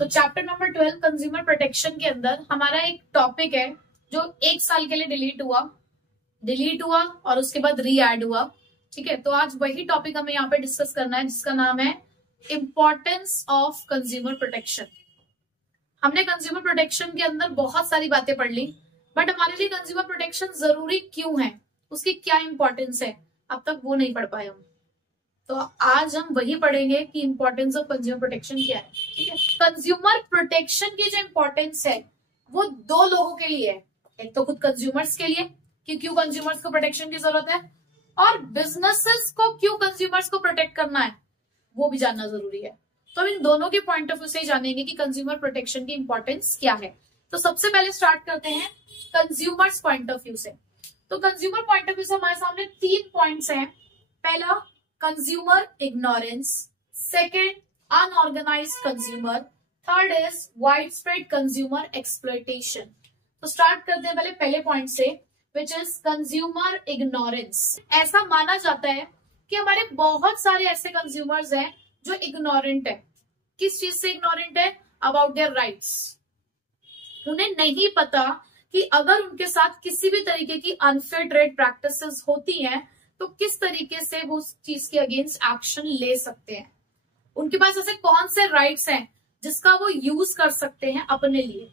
तो chapter number 12 consumer protection के अंदर हमारा एक टॉपिक है जो 1 साल के लिए डिलीट हुआ और उसके बाद री एड हुआ। ठीक है, तो आज वही टॉपिक हमें यहाँ पे डिस्कस करना है जिसका नाम है इम्पोर्टेंस ऑफ कंज्यूमर प्रोटेक्शन। हमने कंज्यूमर प्रोटेक्शन के अंदर बहुत सारी बातें पढ़ ली, बट हमारे लिए कंज्यूमर प्रोटेक्शन जरूरी क्यों है, उसकी क्या इंपॉर्टेंस है, अब तक वो नहीं पढ़ पाए हम। तो आज हम वही पढ़ेंगे कि इंपॉर्टेंस ऑफ कंज्यूमर प्रोटेक्शन क्या है। ठीक है, कंज्यूमर प्रोटेक्शन की जो इंपॉर्टेंस है वो दो लोगों के लिए है। एक तो खुद कंज्यूमर्स के लिए कि क्यों कंज्यूमर्स को प्रोटेक्शन की जरूरत है, और बिजनेसेस को क्यों कंज्यूमर्स को प्रोटेक्ट करना है वो भी जानना जरूरी है। तो हम इन दोनों के पॉइंट ऑफ व्यू से जानेंगे कि कंज्यूमर प्रोटेक्शन की इंपॉर्टेंस क्या है। तो सबसे पहले स्टार्ट करते हैं कंज्यूमर्स पॉइंट ऑफ व्यू से। तो कंज्यूमर पॉइंट ऑफ व्यू से हमारे सामने 3 पॉइंट्स हैं। पहला consumer ignorance, second unorganised consumer, third is wide spread consumer exploitation. तो स्टार्ट करते हैं पहले पॉइंट से, विच इज कंज्यूमर इग्नोरेंस। ऐसा माना जाता है कि हमारे बहुत सारे ऐसे कंज्यूमर्स हैं जो इग्नोरेंट है। किस चीज से इग्नोरेंट है? About their rights. उन्हें नहीं पता कि अगर उनके साथ किसी भी तरीके की अनफेयर ट्रेड प्रैक्टिसेस होती हैं तो किस तरीके से वो उस चीज के अगेंस्ट एक्शन ले सकते हैं। उनके पास ऐसे कौन से राइट्स हैं जिसका वो यूज कर सकते हैं अपने लिए।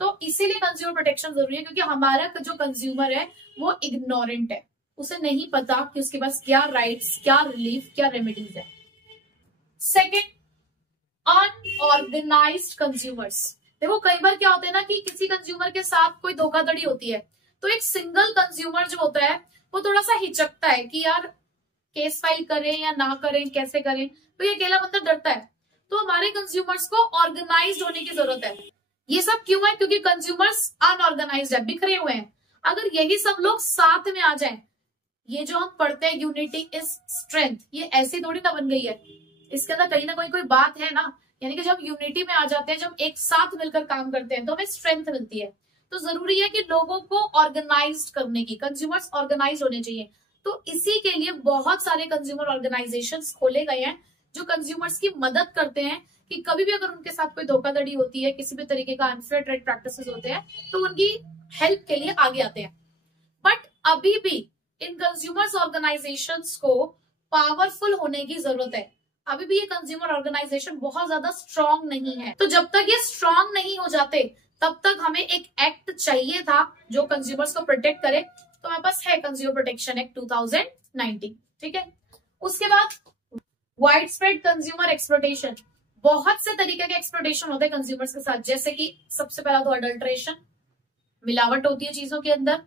तो इसीलिए कंज्यूमर प्रोटेक्शन जरूरी है, क्योंकि हमारा जो कंज्यूमर है वो इग्नोरेंट है, उसे नहीं पता कि उसके पास क्या राइट्स, क्या रिलीफ, क्या रेमेडीज है। Second unorganised consumers. देखो कई बार क्या होता है ना कि किसी कंज्यूमर के साथ कोई धोखाधड़ी होती है तो एक सिंगल कंज्यूमर जो होता है वो थोड़ा सा हिचकता है कि यार केस फाइल करें या ना करें, कैसे करें, तो ये अकेला बंदा डरता है। तो हमारे कंज्यूमर्स को ऑर्गेनाइज्ड होने की जरूरत है। ये सब क्यों है? क्योंकि कंज्यूमर्स अनऑर्गेनाइज्ड है, बिखरे हुए हैं। अगर यही सब लोग साथ में आ जाएं, ये जो हम पढ़ते हैं यूनिटी इज स्ट्रेंथ, ये ऐसी थोड़ी ना बन गई है, इसके अंदर कहीं ना कोई बात है ना। यानी कि जब यूनिटी में आ जाते हैं, जब एक साथ मिलकर काम करते हैं तो हमें स्ट्रेंथ मिलती है। तो जरूरी है कि लोगों को ऑर्गेनाइज करने की, कंज्यूमर्स ऑर्गेनाइज होने चाहिए। तो इसी के लिए बहुत सारे कंज्यूमर ऑर्गेनाइजेशंस खोले गए हैं जो कंज्यूमर्स की मदद करते हैं कि कभी भी अगर उनके साथ कोई धोखाधड़ी होती है, किसी भी तरीके का अनफेयर ट्रेड प्रैक्टिसेस होते हैं तो उनकी हेल्प के लिए आगे आते हैं। बट अभी भी इन कंज्यूमर्स ऑर्गेनाइजेशंस को पावरफुल होने की जरूरत है। अभी भी ये कंज्यूमर ऑर्गेनाइजेशन बहुत ज्यादा स्ट्रांग नहीं है। तो जब तक ये स्ट्रांग नहीं हो जाते तब तक हमें एक एक्ट चाहिए था जो कंज्यूमर्स को प्रोटेक्ट करे। तो हमारे पास है कंज्यूमर प्रोटेक्शन एक्ट 2019। ठीक है, उसके बाद वाइड स्प्रेड कंज्यूमर एक्सप्लॉयटेशन। बहुत से तरीके के एक्सप्लॉयटेशन होते हैं कंज्यूमर्स के साथ, जैसे कि सबसे पहला तो अडल्ट्रेशन, मिलावट होती है चीजों के अंदर।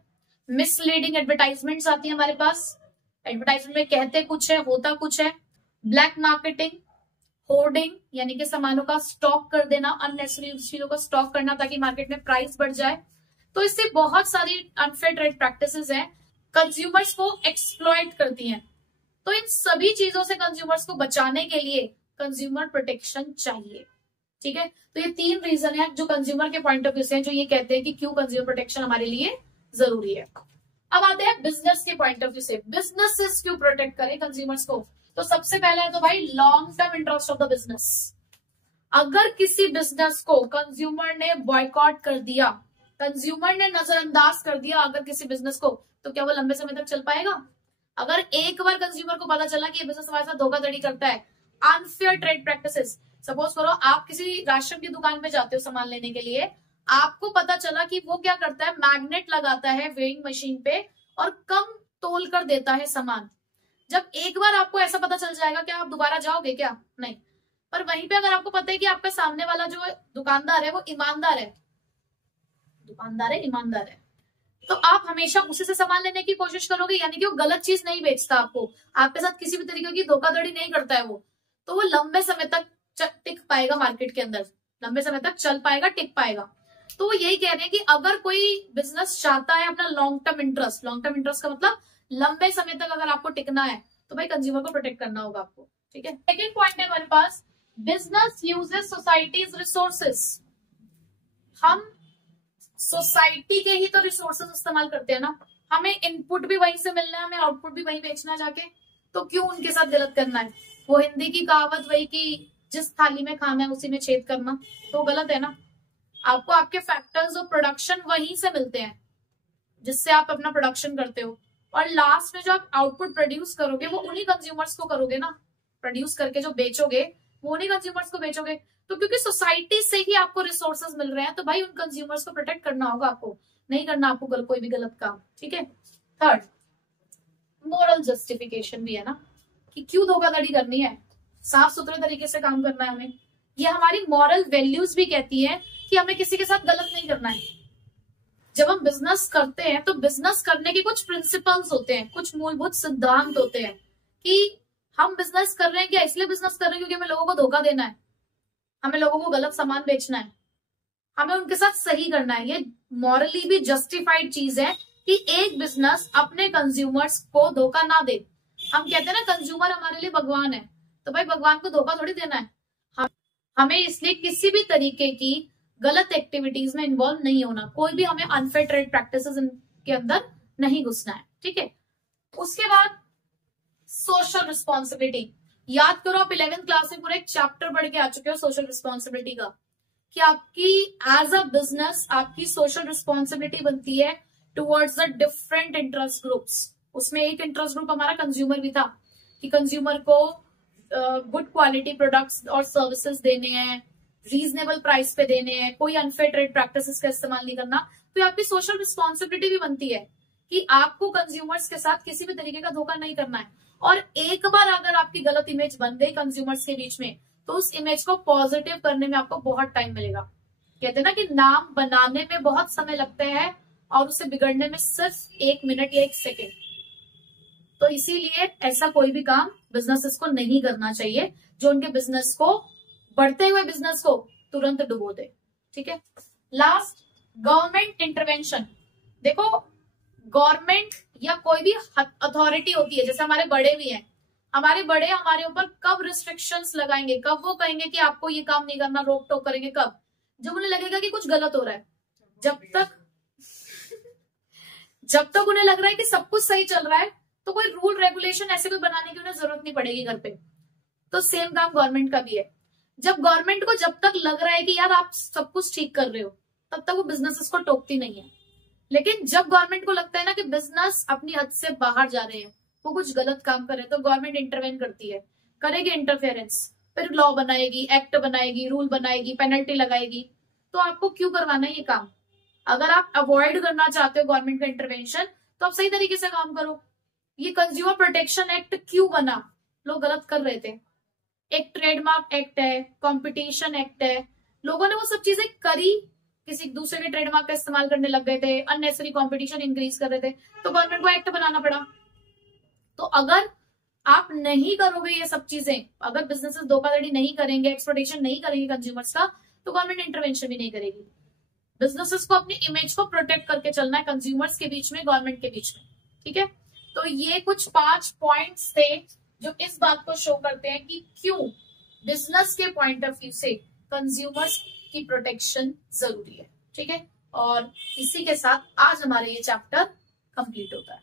मिसलीडिंग एडवर्टाइजमेंट्स आती है हमारे पास, एडवर्टाइजमेंट में कहते कुछ है होता कुछ है। ब्लैक मार्केटिंग, होर्डिंग यानी कि सामानों का स्टॉक कर देना, अननेसेसरी चीजों का स्टॉक करना ताकि मार्केट में प्राइस बढ़ जाए। तो इससे बहुत सारी अनफेयर ट्रेड प्रैक्टिसेस हैं, कंज्यूमर्स को एक्सप्लॉइट करती हैं। तो इन सभी चीजों से कंज्यूमर्स को बचाने के लिए कंज्यूमर प्रोटेक्शन चाहिए। ठीक है, तो ये 3 रीजन है जो कंज्यूमर के पॉइंट ऑफ व्यू से जो ये कहते हैं कि क्यों कंज्यूमर प्रोटेक्शन हमारे लिए जरूरी है। अब आते हैं बिजनेस के पॉइंट ऑफ व्यू से, बिजनेसेस क्यों प्रोटेक्ट करें कंज्यूमर्स को। तो सबसे पहला है तो भाई long term interest of the business. अगर किसी बिजनेस को कंज्यूमर ने बॉयकॉट कर दिया, कंज्यूमर ने नजरअंदाज कर दिया अगर किसी बिजनेस को, तो क्या वो लंबे समय तक चल पाएगा? अगर एक बार कंज्यूमर को पता चला कि ये बिजनेस हमारे साथ धोखाधड़ी करता है, अनफेयर ट्रेड प्रैक्टिसेस, सपोज करो आप किसी राशन की दुकान में जाते हो सामान लेने के लिए, आपको पता चला कि वो क्या करता है, मैग्नेट लगाता है वेइंग मशीन पे और कम तोल कर देता है सामान। जब एक बार आपको ऐसा पता चल जाएगा, क्या आप दोबारा जाओगे? क्या नहीं। पर वहीं पे अगर आपको पता है कि आपका सामने वाला जो दुकानदार है वो ईमानदार है, ईमानदार है, तो आप हमेशा उसी से सामान लेने की कोशिश करोगे। यानी कि वो गलत चीज नहीं बेचता आपको, आपके साथ किसी भी तरीके की धोखाधड़ी नहीं करता है वो, तो वो लंबे समय तक टिक पाएगा मार्केट के अंदर, लंबे समय तक चल पाएगा, टिक पाएगा। तो वो यही कह रहे हैं कि अगर कोई बिजनेस चाहता है अपना लॉन्ग टर्म इंटरेस्ट का मतलब लंबे समय तक अगर आपको टिकना है तो भाई कंज्यूमर को प्रोटेक्ट करना होगा आपको। ठीक है, सेकेंड पॉइंट है हमारे पास बिजनेस यूजेस सोसाइटीज रिसोर्सेस। हम सोसाइटी के ही तो रिसोर्सेस इस्तेमाल करते हैं ना, हमें इनपुट भी वहीं से मिलना है, हमें आउटपुट भी वहीं बेचना जाके, तो क्यों उनके साथ गलत करना है। वो हिंदी की कहावत वही की जिस थाली में खाना है उसी में छेद करना, तो गलत है ना। आपको आपके फैक्टर्स ऑफ प्रोडक्शन वहीं से मिलते हैं जिससे आप अपना प्रोडक्शन करते हो, और लास्ट में जो आप आउटपुट प्रोड्यूस करोगे वो उन्हीं कंज्यूमर्स को करोगे ना, प्रोड्यूस करके जो बेचोगे वो उन्हीं कंज्यूमर्स को बेचोगे। तो क्योंकि सोसाइटी से ही आपको रिसोर्सेज मिल रहे हैं तो भाई उन कंज्यूमर्स को प्रोटेक्ट करना होगा, आपको नहीं करना आपको कोई भी गलत काम, ठीक है। थर्ड, मोरल जस्टिफिकेशन भी है ना, कि क्यों धोखाधड़ी करनी है, साफ सुथरे तरीके से काम करना है हमें। ये हमारी मॉरल वैल्यूज भी कहती है कि हमें किसी के साथ गलत नहीं करना है। जब हम बिजनेस करते हैं तो बिजनेस करने के कुछ प्रिंसिपल्स होते हैं, कुछ मूलभूत सिद्धांत होते हैं कि हम बिजनेस कर रहे हैं क्या इसलिए बिजनेस कर रहे हैं क्योंकि हमें लोगों को धोखा देना है, हमें लोगों को गलत सामान बेचना है, हमें उनके साथ सही करना है। ये मॉरली भी जस्टिफाइड चीज है कि एक बिजनेस अपने कंज्यूमर्स को धोखा ना दे। हम कहते हैं ना कंज्यूमर हमारे लिए भगवान है, तो भाई भगवान को धोखा थोड़ी देना है। हमें इसलिए किसी भी तरीके की गलत एक्टिविटीज में इन्वॉल्व नहीं होना, कोई भी हमें अनफेयर ट्रेड प्रैक्टिसेस के अंदर नहीं घुसना है, ठीक है। उसके बाद सोशल रिस्पॉन्सिबिलिटी। याद करो आप 11th क्लास में पूरा एक चैप्टर पढ़ के आ चुके हो सोशल रिस्पॉन्सिबिलिटी का, कि आपकी एज अ बिजनेस आपकी सोशल रिस्पॉन्सिबिलिटी बनती है towards the different interest groups. उसमें एक इंटरेस्ट ग्रुप हमारा कंज्यूमर भी था, कि कंज्यूमर को गुड क्वालिटी प्रोडक्ट्स और सर्विसेज देने हैं, रीजनेबल प्राइस पे देने हैं, कोई अनफेयर ट्रेड प्रैक्टिसेस का इस्तेमाल नहीं करना। तो आपकी सोशल रिस्पॉन्सिबिलिटी भी बनती है कि आपको कंज्यूमर्स के साथ किसी भी तरीके का धोखा नहीं करना है। और एक बार अगर आपकी गलत इमेज बन गई कंज्यूमर्स के बीच में तो उस इमेज को पॉजिटिव करने में आपको बहुत टाइम मिलेगा। कहते हैं ना कि नाम बनाने में बहुत समय लगता है और उसे बिगड़ने में सिर्फ 1 मिनट या 1 सेकेंड। तो इसीलिए ऐसा कोई भी काम बिजनेसेस को नहीं करना चाहिए जो उनके बिजनेस को, बढ़ते हुए बिजनेस को तुरंत डुबो दे, ठीक है। Last, government intervention. देखो गवर्नमेंट या कोई भी अथॉरिटी होती है, जैसे हमारे बड़े भी हैं, हमारे बड़े हमारे ऊपर कब रिस्ट्रिक्शंस लगाएंगे, कब वो कहेंगे कि आपको ये काम नहीं करना, रोक टोक करेंगे, कब? जब उन्हें लगेगा कि कुछ गलत हो रहा है। जब तक उन्हें लग रहा है कि सब कुछ सही चल रहा है तो कोई रूल रेगुलेशन ऐसे कोई बनाने की उन्हें जरूरत नहीं पड़ेगी घर पे। तो सेम काम गवर्नमेंट का भी है। जब गवर्नमेंट को जब तक लग रहा है कि यार आप सब कुछ ठीक कर रहे हो तब तक वो बिजनेसेस को टोकती नहीं है। लेकिन जब गवर्नमेंट को लगता है ना कि बिजनेस अपनी हद से बाहर जा रहे हैं, वो कुछ गलत काम कर रहे हैं, तो गवर्नमेंट इंटरवेन करती है, करेगी इंटरफेरेंस, फिर लॉ बनाएगी, एक्ट बनाएगी, रूल बनाएगी, पेनल्टी लगाएगी। तो आपको क्यों करवाना है ये काम? अगर आप अवॉइड करना चाहते हो गवर्नमेंट का इंटरवेंशन तो आप सही तरीके से काम करो। ये कंज्यूमर प्रोटेक्शन एक्ट क्यों बना? लोग गलत कर रहे थे। एक ट्रेडमार्क एक्ट है, कंपटीशन एक्ट है, लोगों ने वो सब चीजें करी, किसी दूसरे के ट्रेडमार्क का इस्तेमाल करने लग गए थे, अननेसेसरी कंपटीशन इंक्रीज कर रहे थे, तो गवर्नमेंट को एक्ट बनाना पड़ा। तो अगर आप नहीं करोगे ये सब चीजें, अगर बिजनेसेस धोखाधड़ी नहीं करेंगे, एक्सप्लॉयटेशन नहीं करेंगे कंज्यूमर्स का, तो गवर्नमेंट इंटरवेंशन भी नहीं करेगी। बिजनेसेस को अपनी इमेज को प्रोटेक्ट करके चलना है कंज्यूमर्स के बीच में, गवर्नमेंट के बीच में, ठीक है। तो ये कुछ 5 पॉइंट्स थे जो इस बात को शो करते हैं कि क्यों बिजनेस के पॉइंट ऑफ व्यू से कंज्यूमर्स की प्रोटेक्शन जरूरी है, ठीक है। और इसी के साथ आज हमारा ये चैप्टर कंप्लीट होता है।